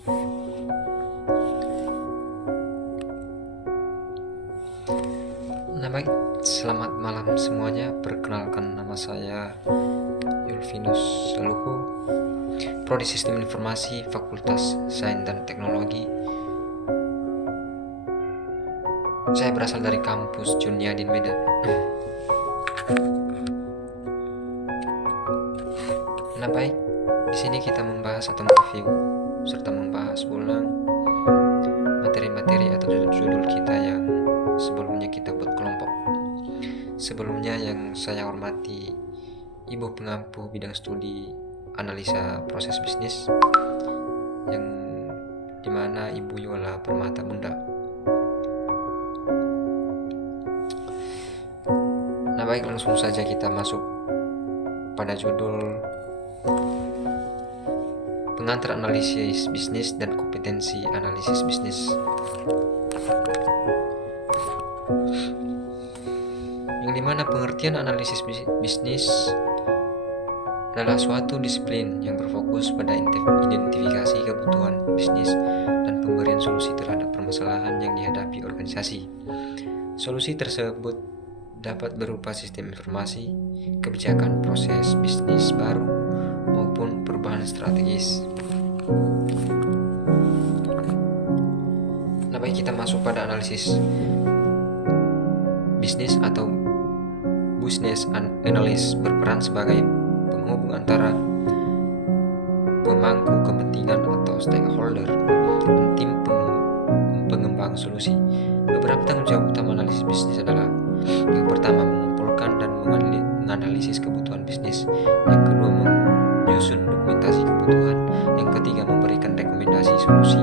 Baik, selamat malam semuanya. Perkenalkan, nama saya Yulvinus Saluhu, Prodi Sistem Informasi, Fakultas Sains dan Teknologi. Saya berasal dari kampus Juniadin Medan. Baik, di sini kita membahas atau mereview serta membahas ulang materi-materi atau judul kita yang sebelumnya kita buat kelompok. Sebelumnya yang saya hormati Ibu pengampu bidang studi analisa proses bisnis, yang dimana Ibu Yola Permata Bunda. Baik, langsung saja kita masuk pada judul pengantar analisis bisnis dan kompetensi analisis bisnis. Yang dimana pengertian analisis bisnis adalah suatu disiplin yang berfokus pada identifikasi kebutuhan bisnis dan pemberian solusi terhadap permasalahan yang dihadapi organisasi. Solusi tersebut dapat berupa sistem informasi, kebijakan, proses bisnis baru, maupun perubahan strategis. Baik, kita masuk pada analisis bisnis atau business analyst berperan sebagai penghubung antara pemangku kepentingan atau stakeholder dan tim pengembang solusi. Beberapa tanggung jawab utama analisis bisnis adalah: yang pertama, mengumpulkan dan menganalisis kebutuhan bisnis; yang kedua, menyusun dokumentasi kebutuhan; yang ketiga, memberikan rekomendasi solusi;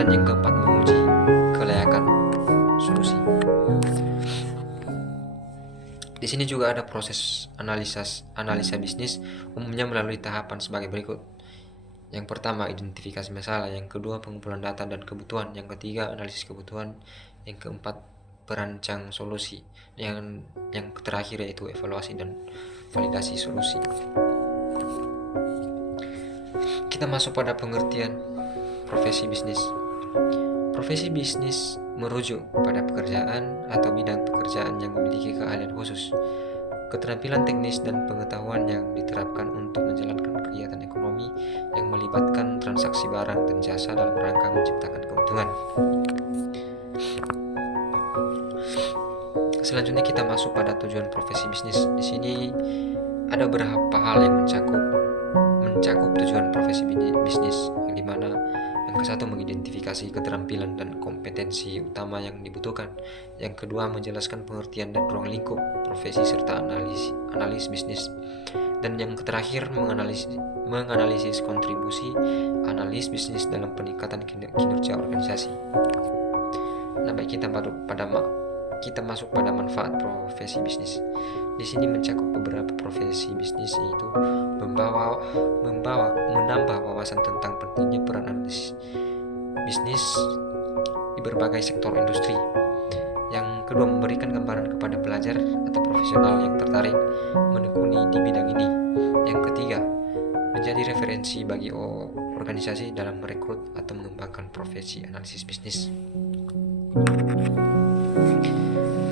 dan yang keempat, menguji kelayakan solusi. Di sini juga ada proses analisa bisnis, umumnya melalui tahapan sebagai berikut. Yang pertama, identifikasi masalah; yang kedua, pengumpulan data dan kebutuhan; yang ketiga, analisis kebutuhan; yang keempat, perancang solusi; yang terakhir yaitu evaluasi dan validasi solusi. Kita masuk pada pengertian profesi bisnis. Profesi bisnis merujuk pada pekerjaan atau bidang pekerjaan yang memiliki keahlian khusus, keterampilan teknis dan pengetahuan yang diterapkan untuk menjalankan kegiatan ekonomi yang melibatkan transaksi barang dan jasa dalam rangka menciptakan keuntungan. Selanjutnya kita masuk pada tujuan profesi bisnis. Di sini ada beberapa hal yang mencakup tujuan profesi bisnis, yang dimana yang ke-1, mengidentifikasi keterampilan dan kompetensi utama yang dibutuhkan; yang kedua, menjelaskan pengertian dan ruang lingkup profesi serta analis bisnis; dan yang terakhir, menganalisis kontribusi analis bisnis dalam peningkatan kinerja organisasi. Baik, kita masuk pada manfaat profesi bisnis. Di sini mencakup beberapa profesi bisnis, yaitu menambah wawasan tentang pentingnya peran analis bisnis di berbagai sektor industri. Yang kedua, memberikan gambaran kepada pelajar atau profesional yang tertarik menekuni di bidang ini. Yang ketiga, menjadi referensi bagi organisasi dalam merekrut atau mengembangkan profesi analisis bisnis.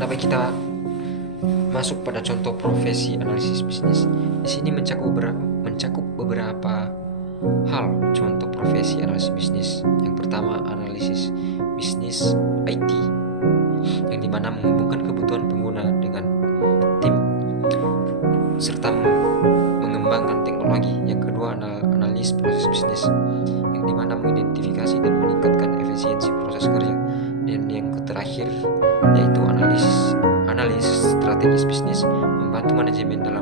Baik, kita masuk pada contoh profesi analisis bisnis. Di sini mencakup beberapa hal contoh profesi analisis bisnis. Yang pertama, analisis bisnis IT, yang dimana menghubungkan kebutuhan pengguna dengan tim serta mengembangkan teknologi. Yang kedua, analis proses bisnis, yang dimana mengidentifikasi dan meningkatkan efisiensi proses kerja. Dan yang terakhir yaitu analis strategis bisnis, membantu manajemen dalam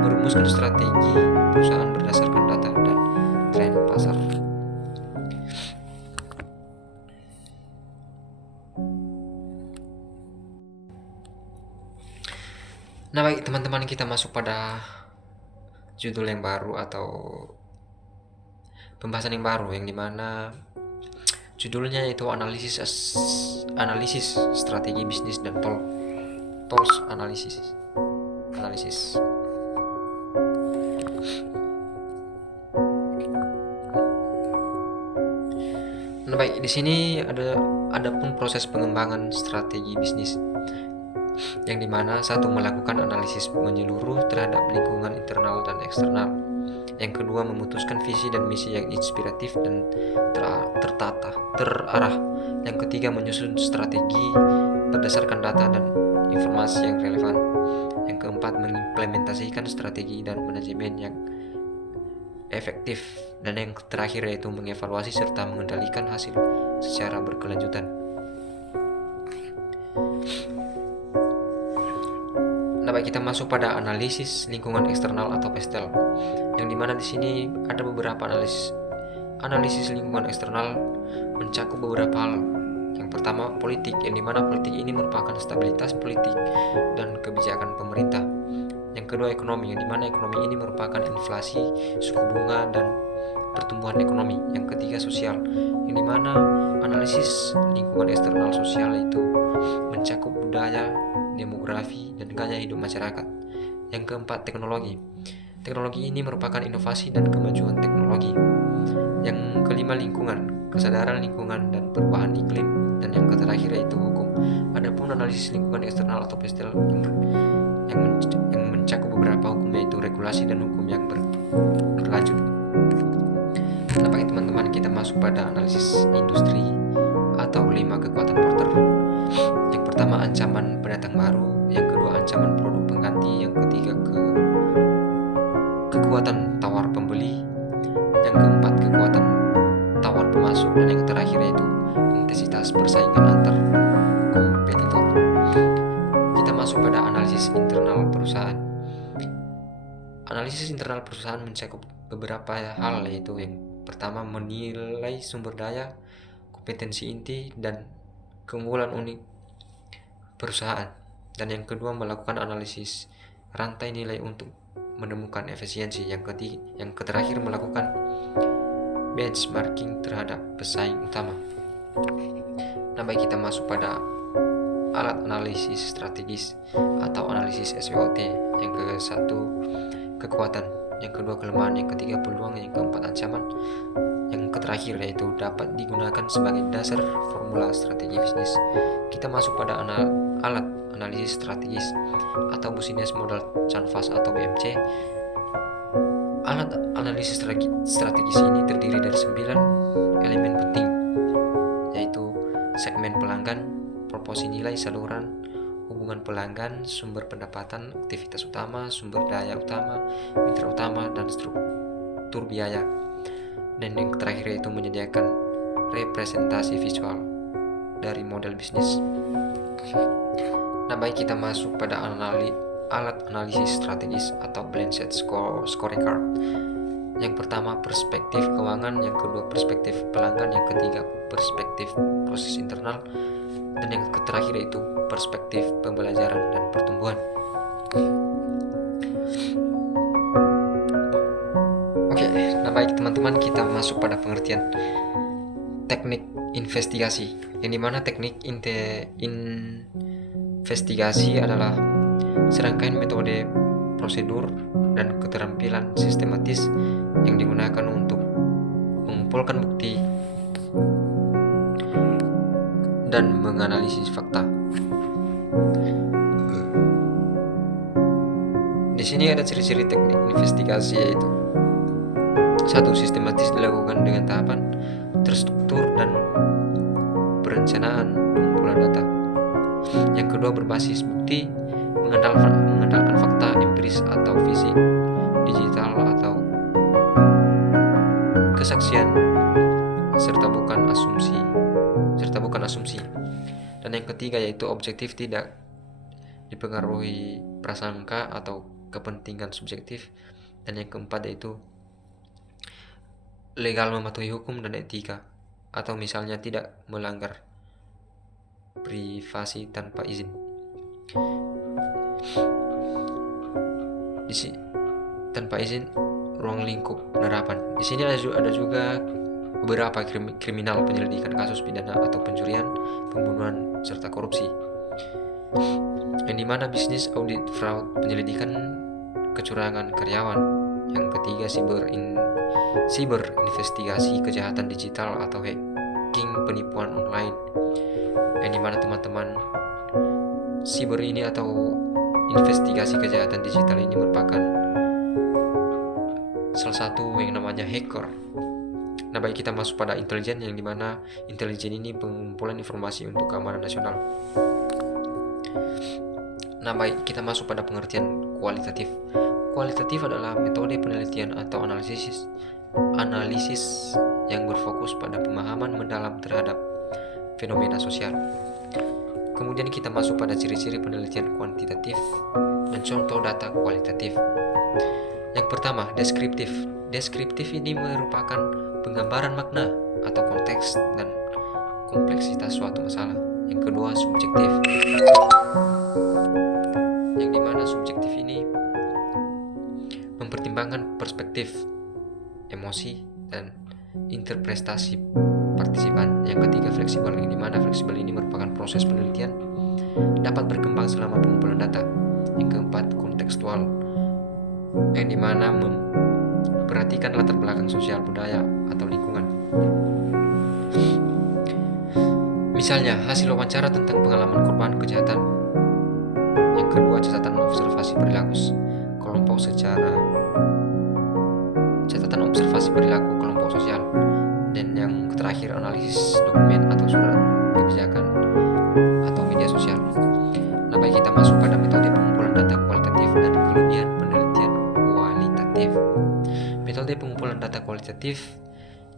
merumuskan strategi perusahaan berdasarkan data dan tren pasar. Baik teman-teman, kita masuk pada judul yang baru atau pembahasan yang baru, yang dimana judulnya itu analisis strategi bisnis dan tools analisis. Nah, baik, di sini ada pun proses pengembangan strategi bisnis yang dimana satu melakukan analisis menyeluruh terhadap lingkungan internal dan eksternal. Yang kedua memutuskan visi dan misi yang inspiratif dan terarah. Yang ketiga menyusun strategi berdasarkan data dan informasi yang relevan. Yang keempat mengimplementasikan strategi dan manajemen yang efektif. Dan yang terakhir yaitu mengevaluasi serta mengendalikan hasil secara berkelanjutan. Nah, baik, kita masuk pada analisis lingkungan eksternal atau PESTEL, yang dimana di sini ada beberapa analisis lingkungan eksternal mencakup beberapa hal. Yang pertama politik, yang dimana politik ini merupakan stabilitas politik dan kebijakan pemerintah. Yang kedua ekonomi, yang dimana ekonomi ini merupakan inflasi, suku bunga, dan pertumbuhan ekonomi. Yang ketiga sosial, yang dimana analisis lingkungan eksternal sosial itu mencakup budaya, demografi, dan gaya hidup masyarakat. Yang keempat teknologi, teknologi ini merupakan inovasi dan kemajuan teknologi. Yang kelima lingkungan, kesadaran lingkungan dan perubahan iklim. Dan yang terakhir yaitu hukum. Adapun analisis lingkungan eksternal atau PESTEL yang mencakup beberapa hukum, yaitu regulasi dan hukum yang berlanjut. Nah, bagi teman-teman, kita masuk pada analisis industri atau 5 kekuatan Porter. Yang pertama ancaman pendatang baru, yang kedua ancaman produk pengganti, yang ketiga kekuatan tawar pembeli, yang keempat kekuatan tawar pemasok, dan yang terakhir yaitu intensitas persaingan antar kompetitor. Kita masuk pada analisis internal perusahaan. Analisis internal perusahaan mencakup beberapa hal, yaitu yang pertama menilai sumber daya, kompetensi inti, dan keunggulan unik perusahaan. Dan yang kedua melakukan analisis rantai nilai untuk menemukan efisiensi. Yang terakhir melakukan benchmarking terhadap pesaing utama. Nah, baik, kita masuk pada alat analisis strategis atau analisis SWOT. Yang ke-1 kekuatan, yang kedua kelemahan, yang ketiga peluang, yang keempat ancaman, yang terakhir yaitu dapat digunakan sebagai dasar formula strategi bisnis. Kita masuk pada alat analisis strategis atau Business Model Canvas atau BMC. Alat analisis strategis ini terdiri dari 9 elemen penting, yaitu segmen pelanggan, proporsi nilai saluran, hubungan pelanggan, sumber pendapatan, aktivitas utama, sumber daya utama, mitra utama, dan struktur biaya. Dan yang terakhir yaitu menyediakan representasi visual dari model bisnis. Nah, baik, kita masuk pada alat analisis strategis atau Blended Scorecard. Yang pertama perspektif keuangan, yang kedua perspektif pelanggan, yang ketiga perspektif proses internal, dan yang terakhir yaitu perspektif pembelajaran dan pertumbuhan. Oke, nah baik teman-teman, kita masuk pada pengertian teknik investigasi, yang dimana teknik investigasi adalah serangkaian metode, prosedur, dan keterampilan sistematis yang digunakan untuk mengumpulkan bukti dan menganalisis fakta. Di sini ada ciri-ciri teknik investigasi, yaitu 1. Sistematis, dilakukan dengan tahapan terstruktur dan perencanaan pengumpulan data. Yang kedua berbasis bukti, mengandalkan fakta empiris atau fisik, digital atau kesaksian, serta bukan asumsi. Dan yang ketiga yaitu objektif, tidak dipengaruhi prasangka atau kepentingan subjektif. Dan yang keempat yaitu legal, mematuhi hukum dan etika, atau misalnya tidak melanggar privasi tanpa izin. Tanpa izin ruang lingkup penerapan. Di sini ada juga beberapa kriminal, penyelidikan kasus pidana atau pencurian, pembunuhan, serta korupsi. Yang dimana bisnis audit, fraud, penyelidikan kecurangan karyawan. Yang ketiga siber investigasi, kejahatan digital atau hacking. hacking, penipuan online, yang dimana teman-teman siber ini atau investigasi kejahatan digital ini merupakan salah satu yang namanya hacker. Nah, baik kita masuk pada intelijen, yang dimana intelijen ini pengumpulan informasi untuk keamanan nasional. Nah, baik kita masuk pada pengertian kualitatif. Kualitatif adalah metode penelitian atau analisis yang berfokus pada pemahaman mendalam terhadap fenomena sosial. Kemudian kita masuk pada ciri-ciri penelitian kuantitatif dan contoh data kualitatif. Yang pertama, deskriptif. Deskriptif ini merupakan penggambaran makna atau konteks dan kompleksitas suatu masalah. Yang kedua, subjektif. Yang dimana subjektif ini mempertimbangkan perspektif, emosi, dan interpretasi partisipan. Yang ketiga, fleksibel, yang dimana fleksibel ini merupakan proses penelitian dapat berkembang selama pengumpulan data. Yang keempat, kontekstual, yang dimana memperhatikan latar belakang sosial, budaya, atau lingkungan. Misalnya, hasil wawancara tentang pengalaman korban kejahatan. Yang kedua, catatan observasi perilaku kelompok sosial. Dan yang terakhir, analisis dokumen atau surat kebijakan atau media sosial. Nah, baik kita masuk pada metode pengumpulan data kualitatif dan kelebihan penelitian kualitatif. Metode pengumpulan data kualitatif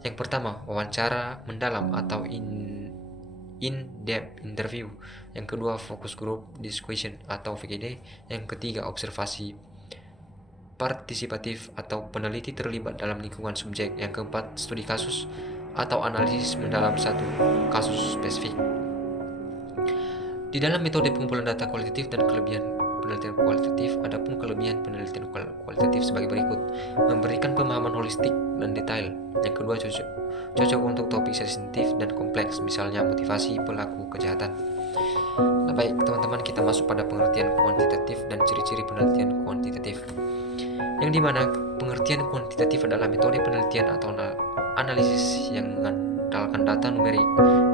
yang pertama, wawancara mendalam atau in-depth interview. Yang kedua, focus group discussion atau VGD. Yang ketiga, observasi partisipatif atau peneliti terlibat dalam lingkungan subjek. Yang keempat, studi kasus atau analisis mendalam satu kasus spesifik. Di dalam metode pengumpulan data kualitatif dan kelebihan penelitian kualitatif, adapun kelebihan penelitian kualitatif sebagai berikut: memberikan pemahaman holistik dan detail. Yang kedua, cocok untuk topik sensitif dan kompleks, misalnya motivasi pelaku kejahatan. Nah, baik teman-teman, kita masuk pada pengertian kuantitatif dan ciri-ciri penelitian kuantitatif. Yang dimana pengertian kuantitatif adalah metode penelitian atau analisis yang mengandalkan data numerik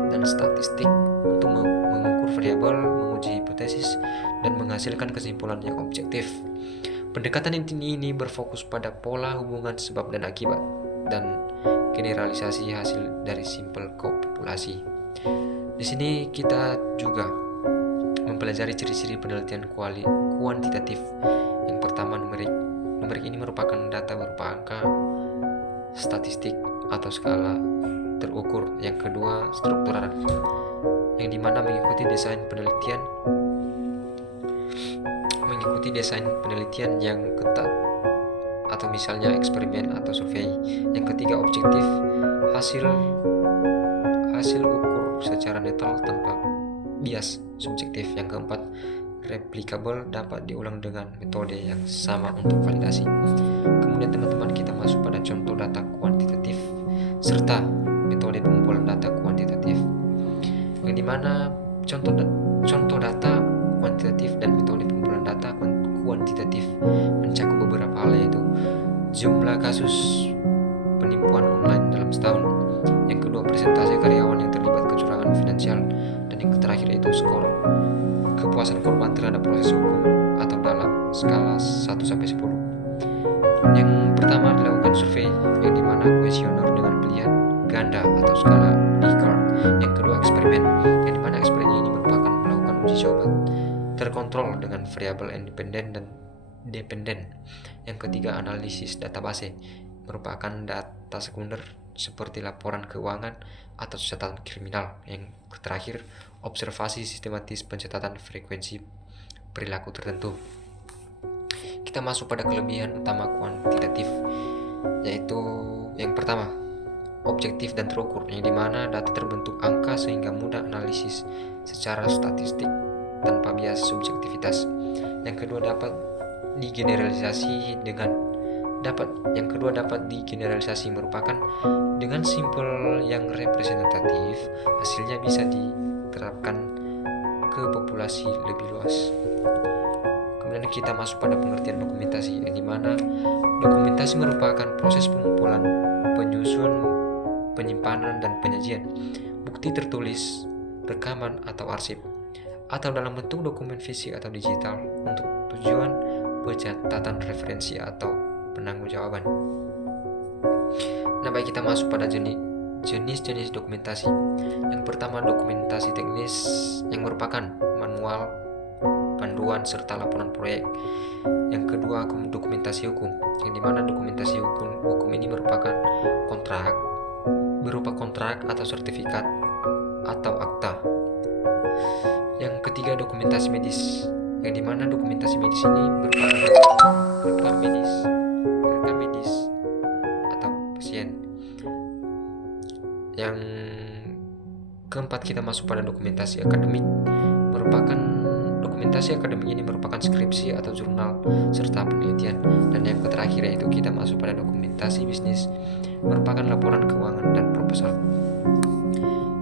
dan statistik untuk mengukur variabel, menguji hipotesis, dan menghasilkan kesimpulan yang objektif. Pendekatan ini berfokus pada pola hubungan sebab dan akibat dan generalisasi hasil dari sampel populasi. Di sini kita juga mempelajari ciri-ciri penelitian kuantitatif. Yang pertama, numerik. Numerik ini merupakan data berupa angka, statistik, atau skala terukur. Yang kedua, struktural, yang dimana mengikuti desain penelitian yang ketat, atau misalnya eksperimen atau survei. Yang ketiga, objektif, hasil ukur secara netral tanpa bias subjektif. Yang keempat, replicable, dapat diulang dengan metode yang sama untuk validasi. Kemudian teman-teman, kita masuk pada contoh data kuantitatif serta metode pengumpulan data kuantitatif, yang dimana contoh data kuantitatif dan metode pengumpulan data kuantitatif mencakup beberapa hal, yaitu jumlah kasus penipuan online dalam setahun. Yang kedua, persentase karyawan yang terlibat kecurangan finansial. Dan yang terakhir yaitu skor kepuasan korban terhadap proses hukum atau dalam skala 1-10. Yang pertama, dilakukan survei, yang dimana kuesioner dengan pilihan ganda atau skala Likert. Yang kedua, eksperimen, yang dimana eksperimen ini merupakan melakukan uji coba terkontrol dengan variabel independen dan dependen. Yang ketiga, analisis database, merupakan data sekunder seperti laporan keuangan atau catatan kriminal. Yang terakhir, observasi sistematis pencatatan frekuensi perilaku tertentu. Kita masuk pada kelebihan utama kuantitatif, yaitu yang pertama, objektif dan terukur, yang dimana data terbentuk angka sehingga mudah analisis secara statistik tanpa bias subjektivitas. Yang kedua, dapat digeneralisasi merupakan dengan simpel yang representatif, hasilnya bisa diterapkan ke populasi lebih luas. Kemudian kita masuk pada pengertian dokumentasi, yang dimana dokumentasi merupakan proses pengumpulan, penyusun, penyimpanan dan penyajian bukti tertulis, rekaman atau arsip, atau dalam bentuk dokumen fisik atau digital untuk tujuan pencatatan referensi atau penangguhjawaban. Nah, baik kita masuk pada jenis-jenis dokumentasi. Yang pertama, dokumentasi teknis yang merupakan manual, panduan, serta laporan proyek. Yang kedua, dokumentasi hukum, yang dimana dokumentasi hukum ini merupakan kontrak, berupa kontrak atau sertifikat atau akta. Yang ketiga, dokumentasi medis, yang dimana dokumentasi medis ini merupakan rekam medis atau pasien. Yang keempat, kita masuk pada dokumentasi akademik, merupakan dokumentasi akademik ini merupakan skripsi atau jurnal serta penelitian. Dan yang terakhir yaitu kita masuk pada dokumentasi bisnis, merupakan laporan keuangan dan proposal.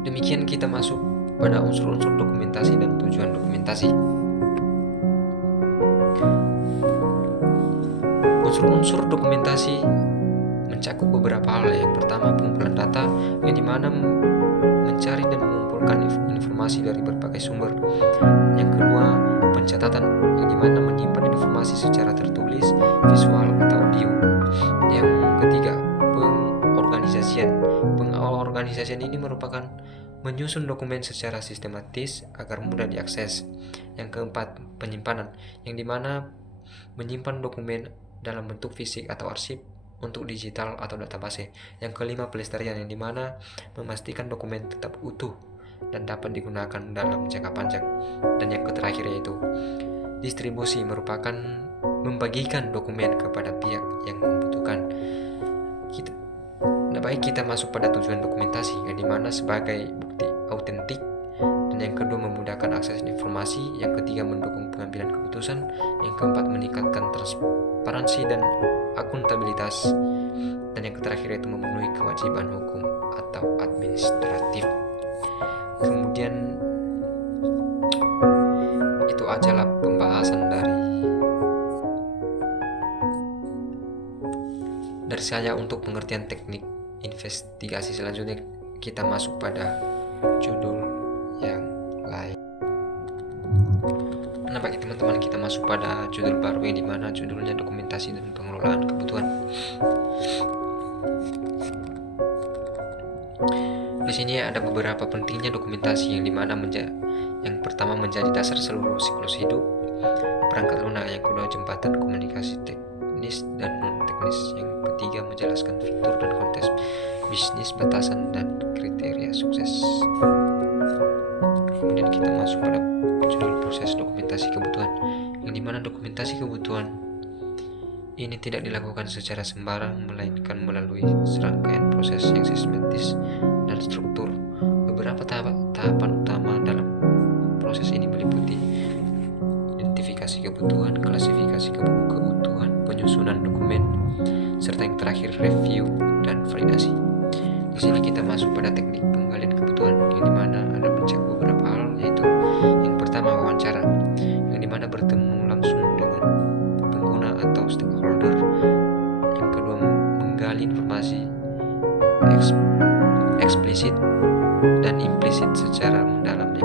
Demikian kita masuk pada unsur-unsur dokumentasi dan tujuan dokumentasi. Unsur-unsur dokumentasi mencakup beberapa hal. Yang pertama, pengumpulan data, yang dimana mencari dan mengumpulkan informasi dari berbagai sumber. Yang kedua, pencatatan, yang dimana menyimpan informasi secara tertulis, visual atau audio. Yang ketiga, pengorganisasian. Pengorganisasian ini merupakan menyusun dokumen secara sistematis agar mudah diakses. Yang keempat, penyimpanan, yang dimana menyimpan dokumen dalam bentuk fisik atau arsip untuk digital atau database. Yang kelima, pelestarian, yang dimana memastikan dokumen tetap utuh dan dapat digunakan dalam jangka panjang. Dan yang terakhir yaitu distribusi, merupakan membagikan dokumen kepada pihak yang membutuhkan. Baik kita masuk pada tujuan dokumentasi, yang dimana sebagai bukti autentik. Dan yang kedua, memudahkan akses informasi. Yang ketiga, mendukung pengambilan keputusan. Yang keempat, meningkatkan transparansi dan akuntabilitas. Dan yang terakhir yaitu memenuhi kewajiban hukum atau administratif. Kemudian itu ajalah pembahasan dari saya untuk pengertian teknik investigasi. Selanjutnya kita masuk pada judul yang lain. Nah, bagi teman-teman, kita masuk pada judul baru yang dimana judulnya dokumentasi dan pengelolaan kebutuhan. Di sini ada beberapa pentingnya dokumentasi, yang dimana yang pertama menjadi dasar seluruh siklus hidup perangkat lunak, yang kedua jembatan komunikasi teknis dan non teknis, yang ketiga menjelaskan fitur dan konteks bisnis, batasan dan kriteria sukses. Kemudian kita masuk pada judul proses dokumentasi kebutuhan, yang dimana dokumentasi kebutuhan ini tidak dilakukan secara sembarang, melainkan melalui serangkaian proses yang sistematis dan struktur. Beberapa tahapan utama dalam proses ini meliputi identifikasi kebutuhan, klasifikasi kebutuhan, penyusunan dokumen, serta yang terakhir review dan validasi. Di sini kita masuk pada teknik penggalian kebutuhan, yang dimana ada mencakup beberapa hal, yaitu yang pertama wawancara, yang dimana bertemu langsung dengan pengguna atau stakeholder. Yang kedua menggali informasi eksplisit dan implisit secara mendalam.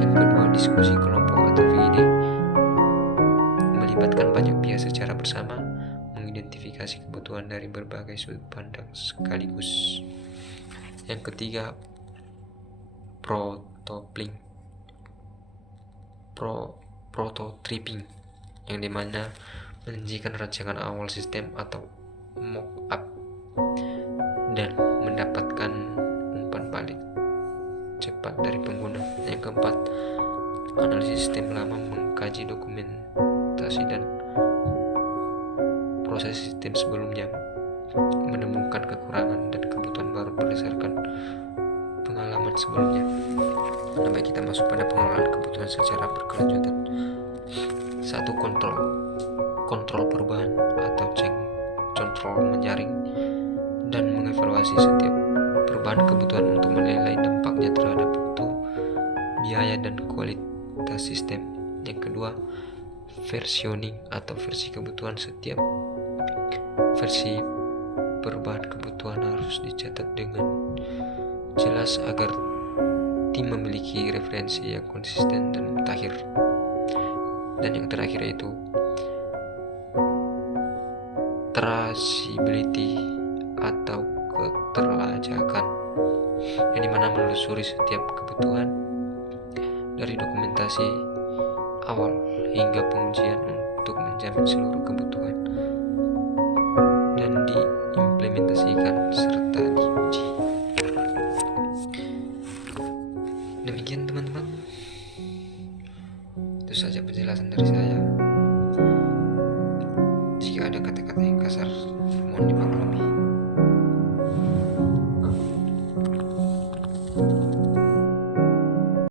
Yang kedua diskusi kelompok atau VID, melibatkan banyak pihak secara bersama, mengidentifikasi kebutuhan dari berbagai sudut pandang sekaligus. Yang ketiga prototyping, yang dimana menyajikan rancangan awal sistem atau mock-up dan mendapatkan umpan balik cepat dari pengguna. Yang keempat, analisis sistem lama, mengkaji dokumentasi dan proses sistem sebelumnya, menemukan kekurangan dan kebutuhan baru berdasarkan pengalaman sebelumnya. Nah, baik kita masuk pada pengelolaan kebutuhan secara berkelanjutan. 1. Kontrol perubahan atau change control, menyaring dan mengevaluasi setiap perubahan kebutuhan untuk menilai dampaknya terhadap mutu, biaya dan kualitas sistem. Yang kedua, versioning atau versi kebutuhan. Setiap versi perubahan kebutuhan harus harus dicatat dengan jelas agar tim memiliki referensi yang konsisten dan mutakhir. Dan yang terakhir yaitu traceability atau keterlacakan, yang dimana menelusuri setiap kebutuhan dari dokumentasi awal hingga pengujian untuk menjamin seluruh kebutuhan dan diimplementasikan serta diuji. Demikian teman-teman, itu saja penjelasan dari saya. Jika ada kata-kata yang kasar